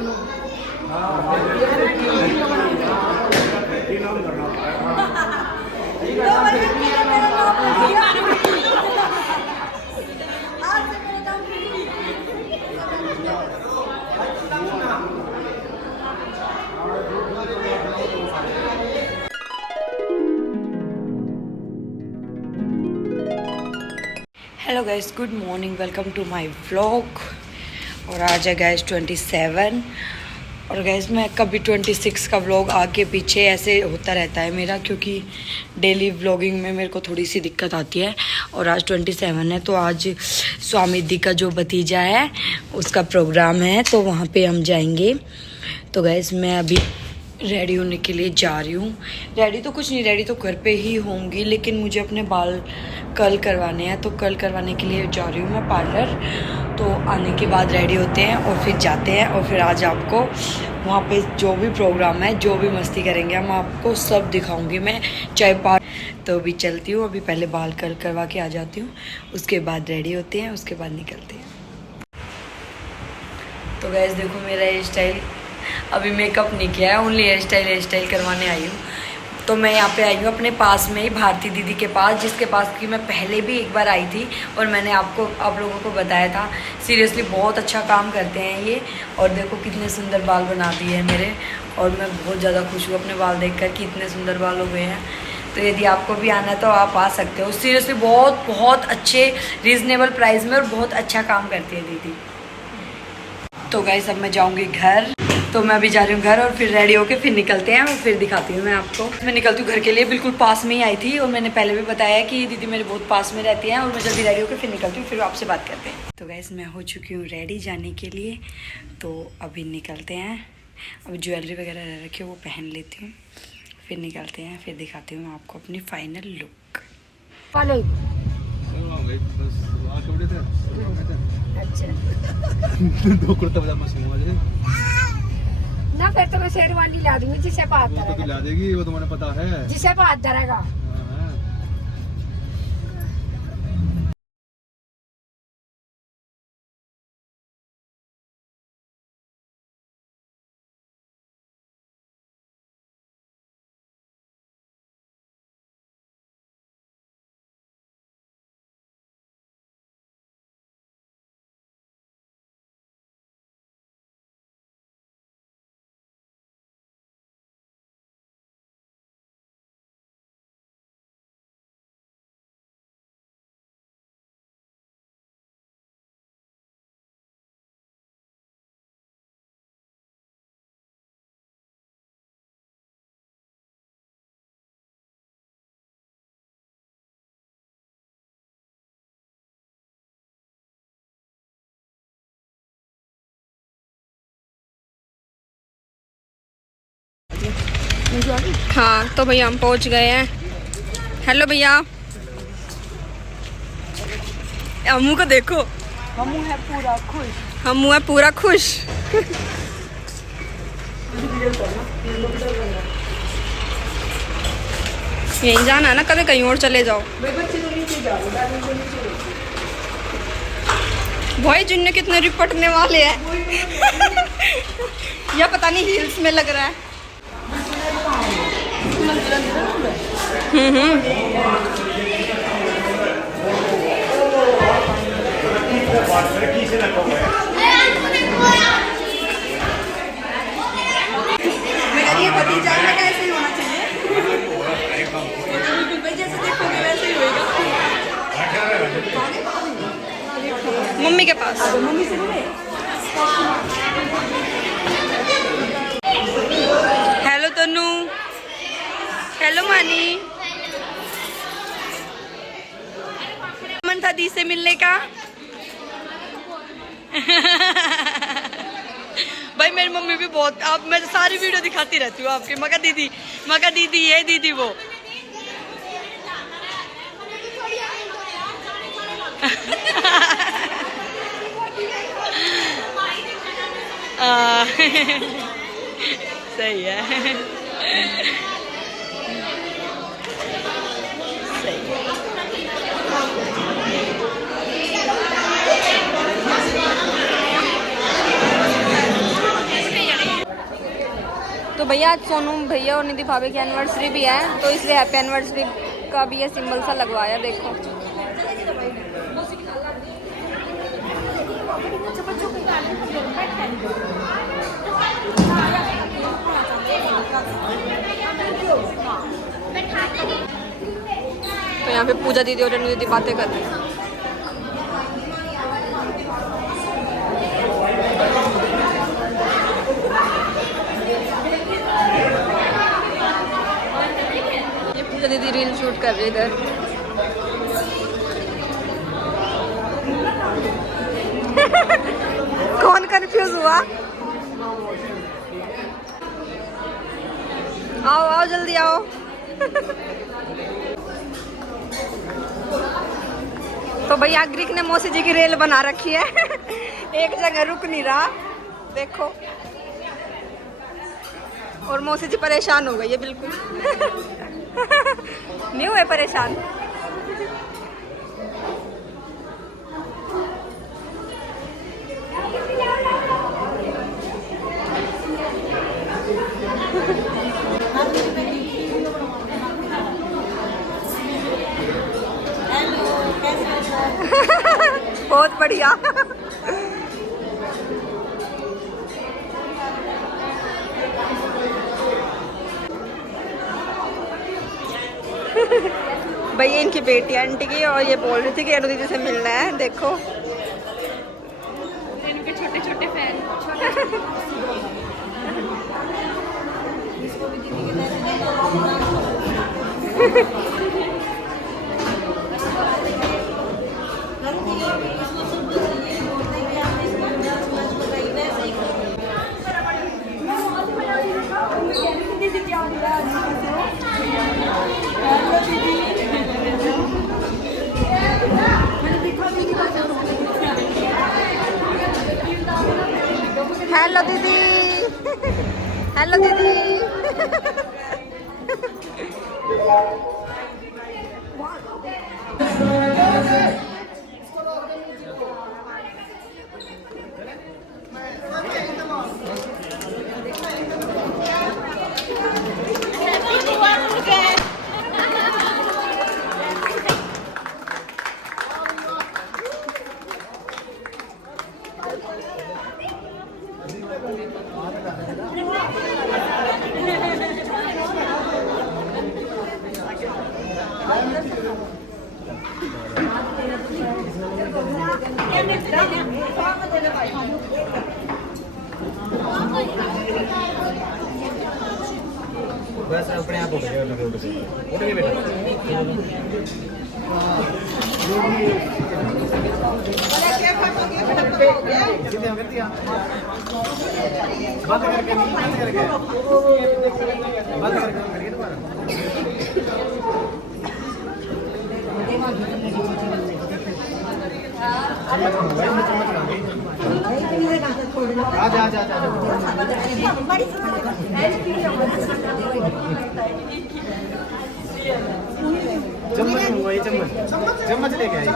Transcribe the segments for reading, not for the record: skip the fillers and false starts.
Hello guys, good morning, welcome to my vlog. और आज है गाइस 27। और गाइस मैं कभी 26 का व्लॉग आगे पीछे ऐसे होता रहता है मेरा, क्योंकि डेली व्लॉगिंग में मेरे को थोड़ी सी दिक्कत आती है। और आज 27 है, तो आज स्वामी दी का जो भतीजा है उसका प्रोग्राम है, तो वहाँ पे हम जाएंगे। तो गाइस मैं अभी रेडी होने के लिए जा रही हूँ। रेडी तो कुछ नहीं, रेडी तो घर पे ही होंगी, लेकिन मुझे अपने बाल कल करवाने हैं, तो कल करवाने के लिए जा रही हूँ मैं पार्लर। तो आने के बाद रेडी होते हैं और फिर जाते हैं, और फिर आज आपको वहाँ पे जो भी प्रोग्राम है, जो भी मस्ती करेंगे, हम आपको सब दिखाऊंगी मैं, चाहे पार। तो अभी चलती हूँ, अभी पहले बाल कल करवा के आ जाती हूँ, उसके बाद रेडी होते हैं, उसके बाद निकलते हैं। तो गैस देखो मेरा हेयर स्टाइल, अभी मेकअप नहीं किया है, ओनली हेयर स्टाइल करवाने आई हूँ। तो मैं यहाँ पे आई हूँ अपने पास में ही, भारती दीदी के पास, जिसके पास की मैं पहले भी एक बार आई थी और मैंने आप लोगों को बताया था। सीरियसली बहुत अच्छा काम करते हैं ये। और देखो कितने सुंदर बाल बना दिए हैं मेरे, और मैं बहुत ज़्यादा खुश हूँ अपने बाल देख कर कि इतने सुंदर बाल हो गए हैं। तो यदि आपको भी आना है तो आप आ सकते हो। सीरियसली बहुत बहुत अच्छे रीज़नेबल प्राइस में, और बहुत अच्छा काम करती है दीदी। तो गाइस अब मैं जाऊँगी घर, तो मैं अभी जा रही हूँ घर, और फिर रेडी होके फिर निकलते हैं, और फिर दिखाती हूँ मैं आपको। मैं निकलती हूँ घर के लिए, बिल्कुल पास में ही आई थी, और मैंने पहले भी बताया कि दीदी मेरे बहुत पास में रहती हैं, और मैं जल्दी रेडी होकर फिर निकलती हूँ, फिर आपसे बात करते हैं। तो गैस मैं हो चुकी हूँ रेडी जाने के लिए, तो अभी निकलते हैं। अभी ज्वेलरी वगैरह रखी है वो पहन लेती हूँ, फिर निकलते हैं, फिर दिखाती हूँ मैं आपको अपनी फाइनल लुक। अच्छा दो कुर्ता पजामा सिलवा ना, फिर तो मैं शेरवानी ला दूंगी जिसे बात वो तो ला देगी, वो तो मुझे पता है, जिसे बात करेगा। हाँ तो भैया हम पहुंच गए हैं। हेलो भैया, अम्मू को देखो, अम्मू है पूरा खुश। अम्मू है पूरा खुश। यहीं जाना है ना, कभी कहीं और चले जाओ। भाई जिनने कितने रिपटने वाले हैं। या पता नहीं हील्स में लग रहा है। ये भतीजा में कैसे होना चाहिए, बिल्कुल जैसे देखोगे वैसे ही होएगा। मम्मी के पास, मम्मी से बोले। हेलो तनु, हेलो मानी। मन था दी से मिलने का। भाई मेरी मम्मी भी बहुत, आप मैं सारी वीडियो दिखाती रहती हूँ आपकी। मगा दीदी ये दीदी वो। सही है, सही है। भैया आज सोनू भैया और निधि भाभी की एनिवर्सरी भी है, तो इसलिए हैप्पी एनिवर्सरी का भी ये सिंबल सा लगवाया। देखो तो यहाँ पे पूजा दीदी और रेणु दीदी बातें कर रही हैं। ये पूजा दीदी रील शूट कर रही है इधर। कौन कंफ्यूज हुआ? आओ आओ जल्दी आओ। तो भैया ग्रीक ने मौसी जी की रेल बना रखी है। एक जगह रुक नहीं रहा, देखो। और मौसी जी परेशान हो गई है बिल्कुल। नहीं हुए परेशान? बहुत बढ़िया। भैया इनकी बेटी आंटी की, और ये बोल रही थी कि रेणु दीदी से मिलना है। देखो इनके छोटे छोटे फैन। हेलो दीदी। हेलो दीदी। बस अपने आप हो गया उठ गए बेटा। बंद करके आजा आजा आजा चम्मच मंगवाई, चम्मच लेके आई।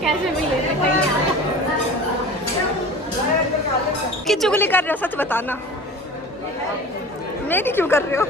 कैसे भी ले की चुगली कर रहे हो? सच बताना, मेरी क्यों कर रहे हो?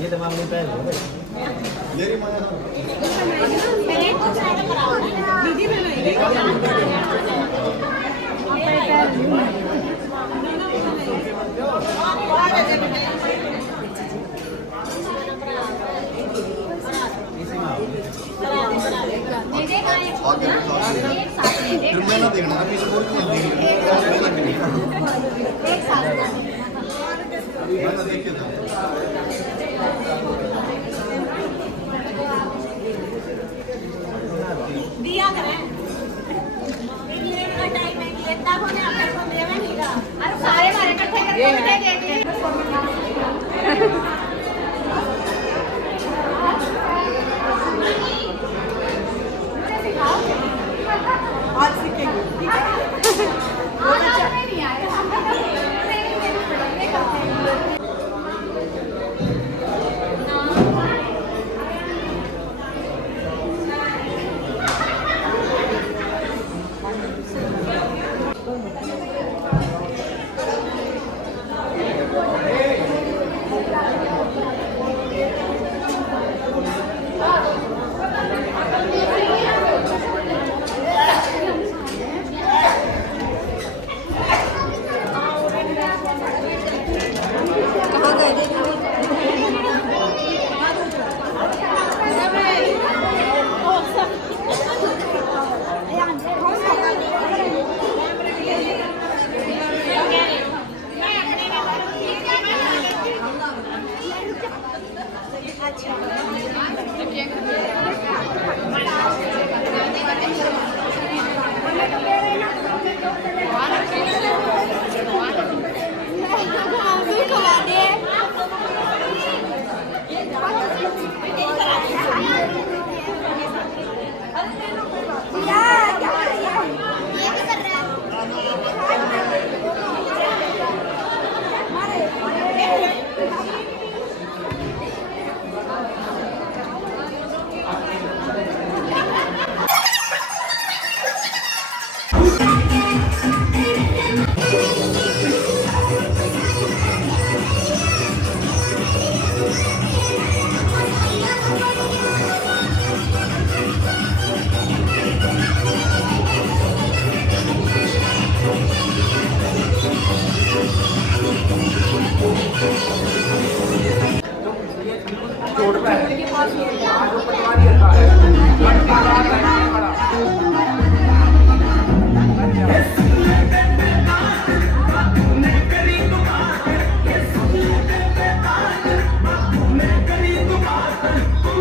ये तमाम नहीं पहले दिया करें का टाइम है लेता हो ना फिर को देवे नहीं का अरे सारे मारे इकट्ठे करके दे दे आज सीखेंगे ठीक है नहीं आए कहाँ गए?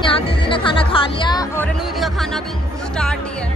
यहाँ दीदी ने खाना खा लिया और इनू दीदी का खाना भी स्टार्ट ही है।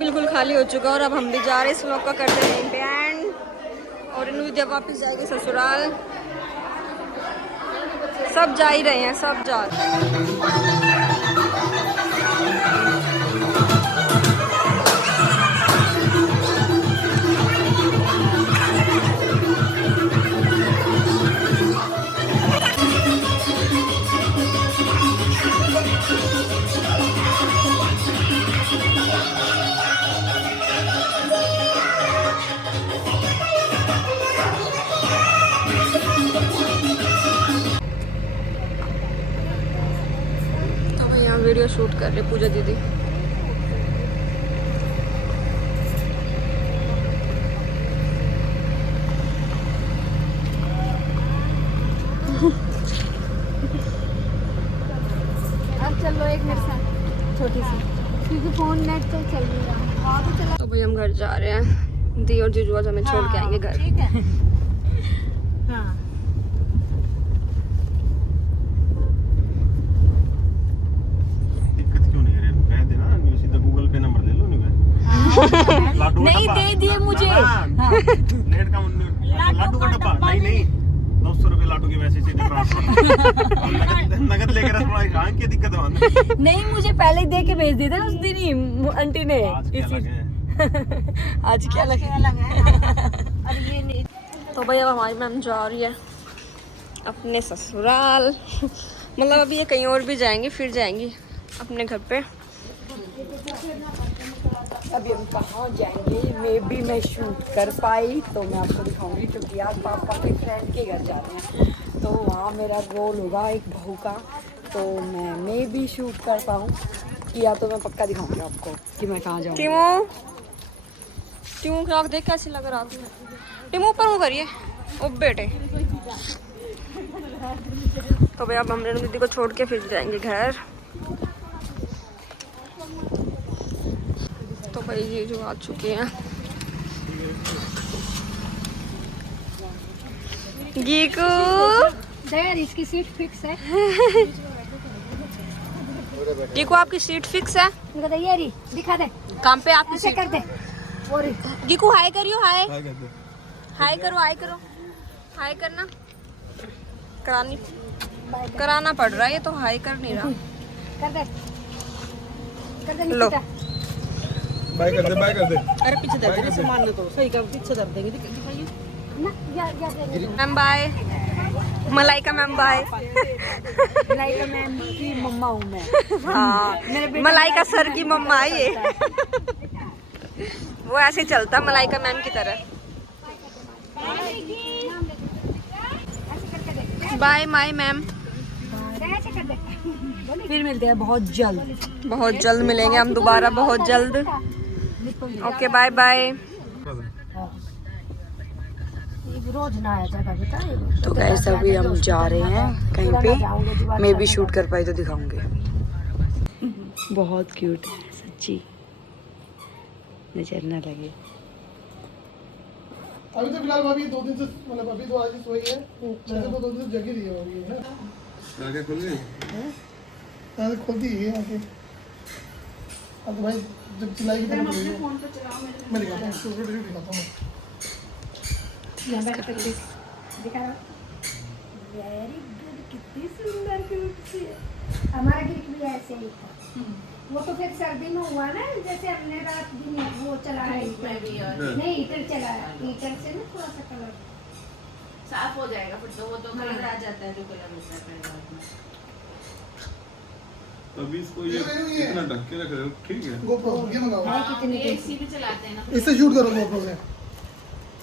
बिल्कुल खाली हो चुका और अब हम भी जा रहे हैं। इस व्लॉग का करते हैं एंड और इनू जब वापस जाएगी ससुराल। सब जा ही रहे हैं, सब जा रहे हैं। वीडियो शूट कर रहे पूजा दीदी। फोन नेट तो चल नहीं रहा। तो भाई हम घर जा रहे हैं। दी और जीजू आज हमें छोड़ के आएंगे घर। ठीक है। हाँ दिक्कत क्यों नहीं है? कह देना नहीं, सीधा गूगल पे नंबर दे लो नहीं। लाडू नहीं दे दिए मुझे। लेट का लाडू का डब्बा नहीं 200 रुपए लाडू के वैसे सीधे ट्रांसफर। नगद लेकर थोड़ा कहाँ की दिक्कत है? नहीं मुझे पहले ही दे के भेज दिए थे उस दिन ही आंटी ने। आज क्या लगे? आज क्या लगे? अब ये नहीं तो भाई अब हमारी मैम जा रही है अपने ससुराल। मतलब अभी ये कहीं और भी जाएंगी, फिर जाएंगी अपने घर पे। अभी हम कहाँ जाएंगे? मैं शूट कर पाई तो मैं आपको दिखाऊंगी, क्योंकि आज पापा के फ्रेंड के घर जा रहे हैं तो वहाँ मेरा रोल होगा एक बहू का। तो मैं भी शूट कर पाऊँ या तो मैं पक्का दिखाऊंगी आपको कि मैं कहाँ जाऊँगी। टिमो राख देख कैसी लग रहा है। टिमो ऊपर मुँह करिए ओ बेटे। तो भाई अब हम रेणु दीदी को छोड़ के फिर जाएंगे घर। तो भाई ये जो आ चुके हैं गीकू। यार इसकी सीट फिक्स है। गीकू आपकी सीट फिक्स है? यारी दिखा दे, काम पे आपकी ऐसे सीट। कर दे। और गीकू हाय करियो। हाय हाय करो, हाय करो, हाय करना कराना पड़ रहा है। ये तो हाय कर नहीं रहा। कर दे, कर दे लो। निकिता। बाय कर दे। अरे पीछे धर देंगे सामान में तो सही का पीछे धर देंगे। दिखाइए ना या ma'am bye. Malaika ma'am bye. Malaika ma'am की मम्मा हूँ मैं। हाँ मलाइका सर की मम्मा है ये। वो ऐसे चलता मलाइका मैम की तरह। Bye my ma'am. ऐसे कर दे। फिर मिलते हैं बहुत जल्द। बहुत जल्द मिलेंगे हम दोबारा, बहुत जल्द। Okay bye bye. रोज ना आया जगह बता। तो गाइस अभी हम जा रहे हैं कहीं पे। मैं भी शूट कर पाई तो दिखाऊंगी। बहुत क्यूट है सच्ची, नजर ना लगे। अभी तो फिलहाल भाभी 2 दिन से मतलब अभी तो आज ही सोई है। वैसे तो 2 दिन से जगी रही है भाभी है। आगे खुल गई? आगे खोलती है आगे। अब तो भाई जब चिल्लाएगी तब बोलेगी। मैं दिखाता हूँ, छोटे छोटे दिखाता हूँ। दिखा रहा। वेरी गुड, कितनी सुंदर क्यूट सी है। हमारा गिफ्ट भी ऐसे ही था। वो तो फिर सर्दी में हुआ ना, जैसे हमने रात दिन वो चला है नहीं हीटर चला है। हीटर से ना थोड़ा सा कलर साफ हो जाएगा फिर तो। वो तो कलर आ जाता है जो कलर होता है पहले बाद में। अभी इसको ये इतना ढक के रख रहे हो, ठीक है? गोप्रो ये मंगाओ। ये इसी में चलाते हैं ना। इससे शूट करो गोप्रो से।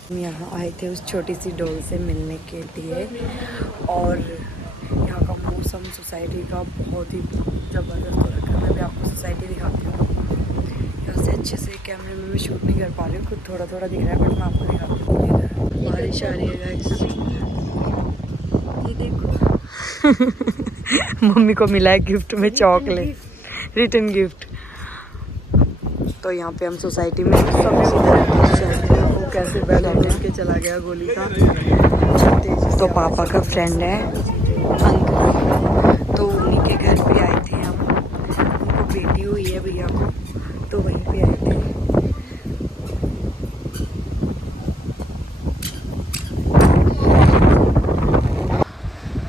हम यहाँ आए थे उस छोटी सी डॉल से मिलने के लिए, और यहाँ का मौसम सोसाइटी का बहुत ही ज़बरदस्त हो रखा है। मैं भी आपको सोसाइटी दिखाती हूँ। यहाँ से अच्छे से कैमरे में मैं शूट नहीं कर पा रही हूँ, खुद थोड़ा थोड़ा दिख रहा है, बट मैं आपको दिखाती हूँ। बारिश आ रही है गाइस, ये देखो। मम्मी को मिला है गिफ्ट में चॉकलेट, रिटर्न गिफ्ट। तो यहाँ पे हम सोसाइटी में वो कैसे बैठा के चला गया गोली का। तो पापा का फ्रेंड है अंकल, तो उन्हीं के घर पे आए थे हम। उनको बेटी हुई है भैया को, तो वहीं पे आए थे।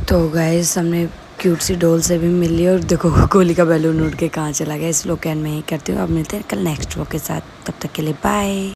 तो गाइस हमने क्यूट सी डॉल से भी मिल ली, और देखो गोली का बैलून उड़ के कहाँ चला गया। इस व्लॉग के एंड में ही करती हूँ। अब मिलते हैं कल नेक्स्ट व्लॉग के साथ, तब तक के लिए बाय।